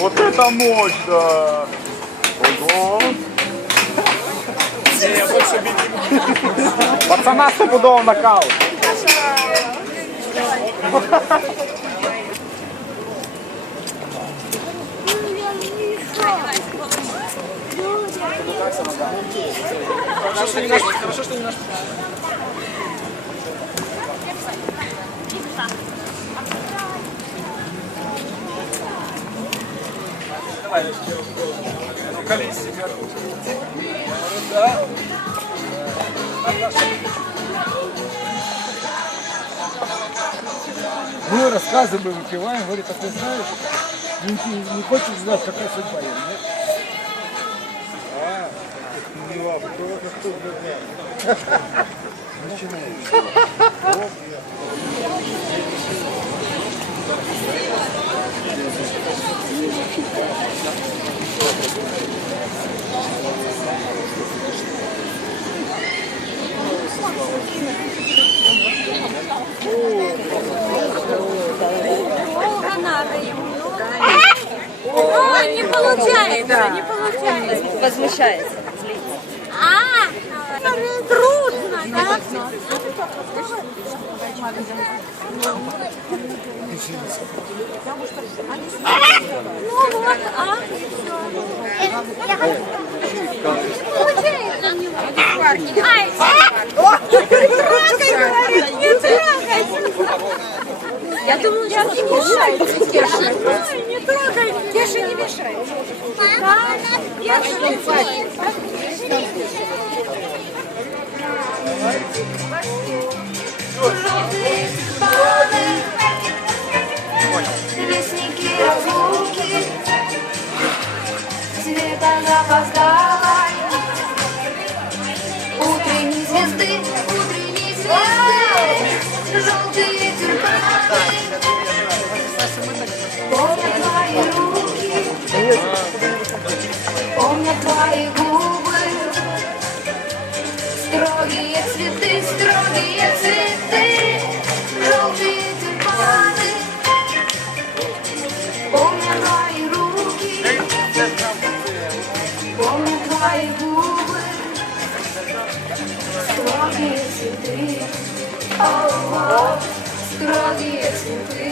Вот это мощно! Ого! Пацана стопудово нокаут! Хорошо, что не наш. Давай. Ну, колись себя. Да. Мы рассказываем, выпиваем, говорит, а ты знаешь, не хочешь знать, какая судьба есть, нет? Не важно, кто знает. Начинаешь. Ой, не получается, не получается. Возмущается. Трудно, да? Ну вот, получается у него. Ай, не трогай! Я думала, сейчас не мешает. Ой, не трогай! Кеша не мешает. Лесники разлуки, цвета запоздалой, утренней звезды, желтые тюльпаны. Помнят твои руки, помнят твои губы, строгие цветы, желтые тюльпаны. Помнят твои руки, помнят твои губы, строгие цветы, строгие цветы.